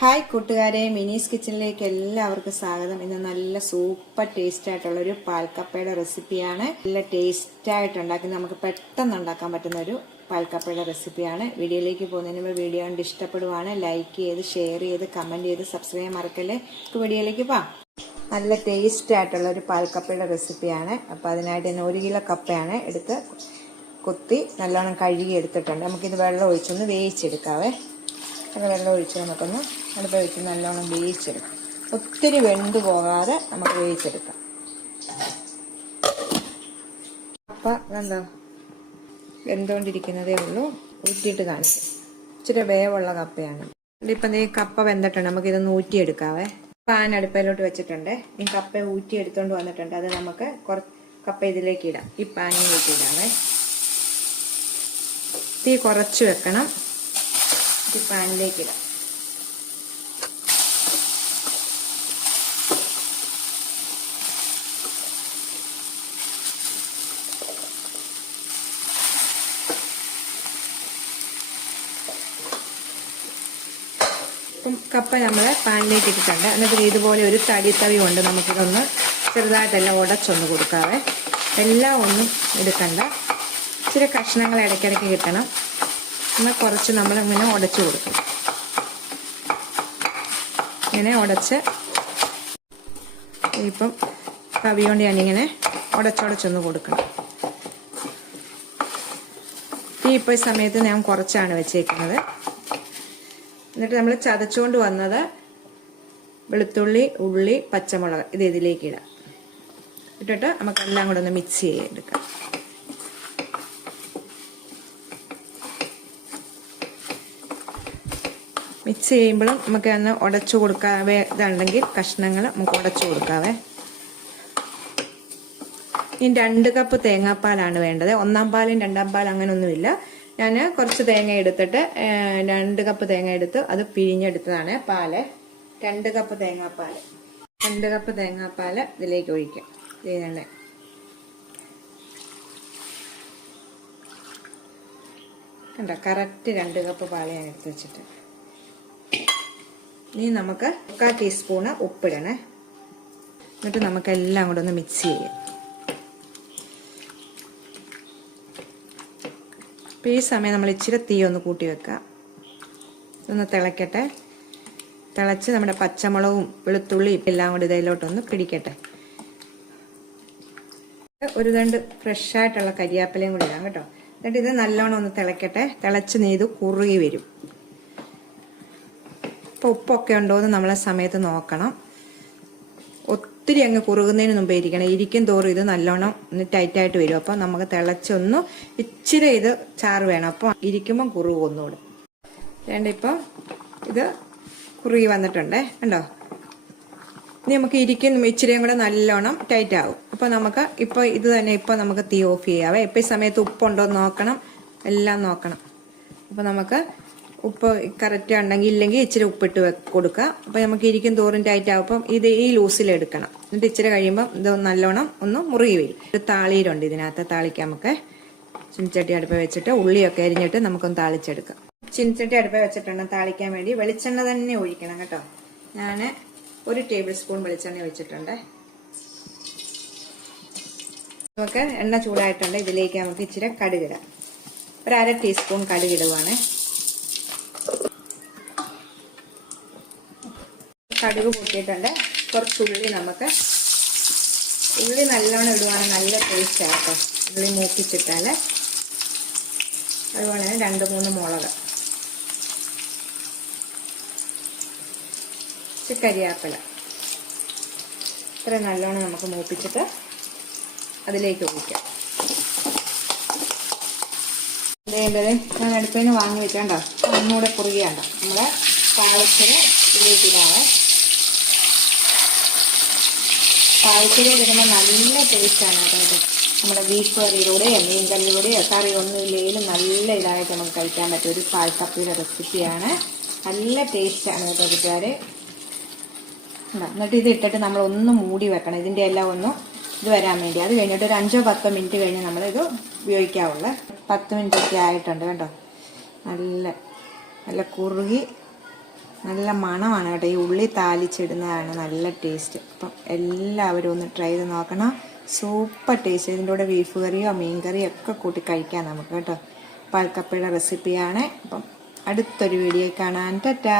Hi കൂട്ടുകാരെ മിനീസ് കിച്ചണിലേക്ക് എല്ലാവർക്കും സ്വാഗതം. ഇന്ന് നല്ല സൂപ്പർ ടേസ്റ്റ് ആയിട്ടുള്ള ഒരു പാൽക്കപ്പയുടെ റെസിപ്പിയാണ്. നല്ല ടേസ്റ്റ് ആയിട്ട് ഉണ്ടാക്കി നമുക്ക് പെട്ടെന്ന് ഉണ്ടാക്കാൻ പറ്റുന്ന ഒരു പാൽക്കപ്പയുടെ റെസിപ്പിയാണ്. വീഡിയോയിലേക്ക് പോകുന്നതിന് മുമ്പ് വീഡിയോ കണ്ട് ഇഷ്ടപ്പെടുവാണ് ലൈക്ക് ചെയ്ത് ഷെയർ ചെയ്ത് കമന്റ് ചെയ്ത് സബ്സ്ക്രൈബ് മറക്കല്ലേ? വീഡിയോയിലേക്ക് പോവാം. നല്ല ടേസ്റ്റ് ആയിട്ടുള്ള ഒരു പാൽക്കപ്പയുടെ റെസിപ്പിയാണ്. അപ്പോൾ അതിനായിട്ട് തന്നെ ഒരു കിലോ കപ്പയാണ് എടുത്ത് കുത്തി നല്ലോണം കഴുകി എടുത്തിട്ടുണ്ട്. നമുക്കിത് വെള്ളം ഒഴിച്ചൊന്ന് വേവിച്ചെടുക്കാവേ. അത് വെള്ളം ഒഴിച്ച് നമുക്കൊന്ന് അടുപ്പ് വെച്ച് നല്ലോണം വേവിച്ചെടുക്കാം. ഒത്തിരി വെന്ത് പോകാതെ നമുക്ക് വേവിച്ചെടുക്കാം. അപ്പം എന്താ വെന്തുകൊണ്ടിരിക്കുന്നതേ ഉള്ളൂ. ഊറ്റിയിട്ട് കാണിക്കും. ഇച്ചിരി വേവുള്ള കപ്പയാണ്. ഇപ്പം ഈ കപ്പ വെന്തിട്ടുണ്ട്. നമുക്കിതൊന്ന് ഊറ്റിയെടുക്കാവേ. പാൻ അടുപ്പയിലോട്ട് വെച്ചിട്ടുണ്ട്. ഈ കപ്പ ഊറ്റി എടുത്തോണ്ട് വന്നിട്ടുണ്ട്. അത് നമുക്ക് കുറച്ച് കപ്പ ഇതിലേക്ക് ഇടാം. ഈ പാനിലേക്ക് ഇടാവേ. തീ കുറച്ച് വെക്കണം. ഈ പാനിലേക്ക് ഇടാം. കപ്പ നമ്മൾ പാനിലേക്ക് ഇട്ടിട്ടുണ്ട്. എന്നിട്ട് ഇതുപോലെ ഒരു തടി തടിത്തവി കൊണ്ട് നമുക്കിതൊന്ന് ചെറുതായിട്ടെല്ലാം ഉടച്ചൊന്ന് കൊടുക്കാവേ. എല്ലാം ഒന്നും എടുക്കണ്ട. ഇച്ചിരി കഷ്ണങ്ങൾ ഇടയ്ക്കിടയ്ക്ക് കിട്ടണം. എന്നാൽ കുറച്ച് നമ്മൾ ഇങ്ങനെ ഉടച്ചു കൊടുക്കും. ഇങ്ങനെ ഉടച്ച് ഇപ്പം കവി കൊണ്ട് ഞാനിങ്ങനെ ഉടച്ചുടച്ചൊന്ന് കൊടുക്കണം. ഈ ഇപ്പോൾ ഈ സമയത്ത് ഞാൻ കുറച്ചാണ് വെച്ചേക്കുന്നത്. എന്നിട്ട് നമ്മൾ ചതച്ചുകൊണ്ട് വന്നത് വെളുത്തുള്ളി ഉള്ളി പച്ചമുളക് ഇത് ഇതിലേക്ക് ഇടാം. ഇട്ടിട്ട് നമുക്കെല്ലാം കൂടെ ഒന്ന് മിക്സ് ചെയ്തെടുക്കാം. മിക്സ് ചെയ്യുമ്പോഴും നമുക്ക് ഒന്ന് ഉടച്ചു കൊടുക്കാവേ ഇതുണ്ടെങ്കിൽ കഷ്ണങ്ങൾ നമുക്ക് ഉടച്ചു കൊടുക്കാവേ. ഇനി രണ്ട് കപ്പ് തേങ്ങാപ്പാലാണ് വേണ്ടത്. ഒന്നാം പാലും രണ്ടാം പാലും അങ്ങനൊന്നുമില്ല. ഞാൻ കുറച്ച് തേങ്ങ എടുത്തിട്ട് രണ്ട് കപ്പ് തേങ്ങ എടുത്ത് അത് പിഴിഞ്ഞെടുത്തതാണ് പാൽ. രണ്ട് കപ്പ് തേങ്ങാപ്പാൽ. രണ്ട് കപ്പ് തേങ്ങാപ്പാൽ ഇതിലേക്ക് ഒഴിക്കാം. ഇതിനെ കണ്ട? കറക്റ്റ് രണ്ട് കപ്പ് പാൽ ഞാൻ എടുത്ത് വെച്ചിട്ട്. ഇനി നമുക്ക് മുക്കാൽ ടീസ്പൂണ് ഉപ്പിടണേ. എന്നിട്ട് നമുക്ക് എല്ലാം കൂടെ ഒന്ന് മിക്സ് ചെയ്യാം. അപ്പോൾ ഈ സമയം നമ്മൾ ഇച്ചിരി തീ ഒന്ന് കൂട്ടി വെക്കുക. ഒന്ന് തിളയ്ക്കട്ടെ തിളച്ച് നമ്മുടെ പച്ചമുളകും വെളുത്തുള്ളിയും എല്ലാം കൂടി ഇതിലോട്ടൊന്ന് പിടിക്കട്ടെ. ഒരു രണ്ട് ഫ്രഷായിട്ടുള്ള കരിയാപ്പിലയും കൂടി ഇടാം കേട്ടോ. എന്നിട്ട് ഇത് നല്ലോണം ഒന്ന് തിളയ്ക്കട്ടെ തിളച്ച് നെയ്ത് കുറുകി വരും. ഇപ്പോൾ ഉപ്പൊക്കെ ഉണ്ടോ എന്ന് നമ്മളെ സമയത്ത് നോക്കണം. ഒത്തിരി അങ്ങ് കുറുകുന്നതിന് മുമ്പേ ഇരിക്കണം. ഇരിക്കും തോറും ഇത് നല്ലോണം ഒന്ന് ടൈറ്റായിട്ട് വരും. അപ്പോൾ നമുക്ക് തിളച്ചൊന്ന് ഇച്ചിരി ഇത് ചാറ് വേണം. അപ്പോൾ ഇരിക്കുമ്പം കുറുകും ഒന്നുകൂടെ. ഇപ്പോൾ ഇത് കുറുകി വന്നിട്ടുണ്ടേ. കണ്ടോ? ഇനി നമുക്ക് ഇരിക്കും ഇച്ചിരിയും കൂടെ നല്ലോണം ടൈറ്റ് ആവും അപ്പോൾ നമുക്ക് ഇപ്പോൾ ഇത് തന്നെ ഇപ്പോൾ നമുക്ക് തീ ഓഫ് ചെയ്യാവേ. ഇപ്പോൾ ഈ സമയത്ത് ഉപ്പുണ്ടോ നോക്കണം. എല്ലാം നോക്കണം. അപ്പോൾ നമുക്ക് ഉപ്പ് കറക്റ്റ് ഉണ്ടെങ്കിൽ ഇല്ലെങ്കിൽ ഇച്ചിരി ഉപ്പിട്ട് കൊടുക്കുക അപ്പോൾ നമുക്ക് ഇരിക്കും തോറും ടൈറ്റ് ആവുമ്പം ഇത് ഈ ലൂസിൽ എടുക്കണം. എന്നിട്ട് ഇച്ചിരി കഴിയുമ്പം ഇത് നല്ലോണം ഒന്ന് മുറുകി വരും. ഒരു താളിയിലുണ്ട് ഇതിനകത്ത് താളിക്കാൻ നമുക്ക്. ചിനിച്ചട്ടി അടുപ്പ് വെച്ചിട്ട് ഉള്ളിയൊക്കെ അരിഞ്ഞിട്ട് നമുക്കൊന്ന് താളിച്ചെടുക്കാം. ചിനിച്ചട്ടി അടുപ്പ് വെച്ചിട്ടുണ്ട് താളിക്കാൻ വേണ്ടി വെളിച്ചെണ്ണ തന്നെ ഒഴിക്കണം കേട്ടോ. ഞാൻ ഒരു ടേബിൾ സ്പൂൺ വെളിച്ചെണ്ണ ഒഴിച്ചിട്ടുണ്ട് നമുക്ക് എണ്ണ ചൂടായിട്ടുണ്ട്. ഇതിലേക്ക് നമുക്ക് ഇച്ചിരി കടുകിടാം. ഒരു അര ടീസ്പൂൺ കടുകിടുവാണ്. കടുക് പൊട്ടിയിട്ടുണ്ട് കുറച്ച് ഉള്ളി നമുക്ക്. ഉള്ളി നല്ലോണം ഇടുവാണെങ്കിൽ നല്ല ടേസ്റ്റ് ആട്ടോ ഉള്ളി മൂപ്പിച്ചിട്ടാൽ അതുപോലെ തന്നെ രണ്ട് മൂന്ന് മുളക്. കരിയാപ്പില. ഇത്ര നല്ലോണം നമുക്ക് മൂപ്പിച്ചിട്ട് അതിലേക്ക് ഒഴിക്കാം. അതേപോലെ ഞാൻ അടുപ്പിൽ വാങ്ങി വെക്കണ്ട ഒന്നുകൂടെ കുറുകിയാണ്ടോ നമ്മുടെ പാലച്ചത് ഇതിലേക്ക് പാലച്ചത് ഇടുമ്പോൾ നല്ല ടേസ്റ്റാണ് ഇത്. നമ്മുടെ ബീഫ് കറിയിലൂടെയോ മീൻ കറിയിലൂടെയോ കറി ഒന്നുമില്ലെങ്കിലും നല്ല ഇതായിട്ട് നമുക്ക് കഴിക്കാൻ പറ്റും. ഒരു പാൽക്കപ്പിയുടെ റെസിപ്പിയാണ് നല്ല ടേസ്റ്റാണ് കേട്ടോ കൂട്ടുകാരെ. എന്നിട്ട് ഇത് ഇട്ടിട്ട് നമ്മൾ ഒന്ന് മൂടി വെക്കണം. ഇതിന്റെ എല്ലാം ഒന്ന് ഇത് വരാൻ വേണ്ടി. അത് കഴിഞ്ഞിട്ട് ഒരു അഞ്ചോ പത്തോ മിനിറ്റ് കഴിഞ്ഞ് നമ്മൾ ഇത് ഉപയോഗിക്കാവുള്ളൂ. പത്ത് മിനിറ്റ് ഒക്കെ ആയിട്ടുണ്ട് കേട്ടോ. നല്ല നല്ല കുറുകി നല്ല മണമാണ് കേട്ടോ. ഈ ഉള്ളി താലിച്ചിടുന്നതാണ് നല്ല ടേസ്റ്റ് അപ്പം എല്ലാവരും ഒന്ന് ട്രൈ ചെയ്ത് നോക്കണം. സൂപ്പർ ടേസ്റ്റ് ഇതിന്റെ കൂടെ ബീഫ് കറിയോ മീൻ കറിയോ ഒക്കെ കൂട്ടി കഴിക്കാം നമുക്ക് കേട്ടോ. പാൽക്കപ്പയുടെ റെസിപ്പിയാണ് അപ്പം അടുത്തൊരു വീഡിയോ കാണാൻ ടാറ്റാ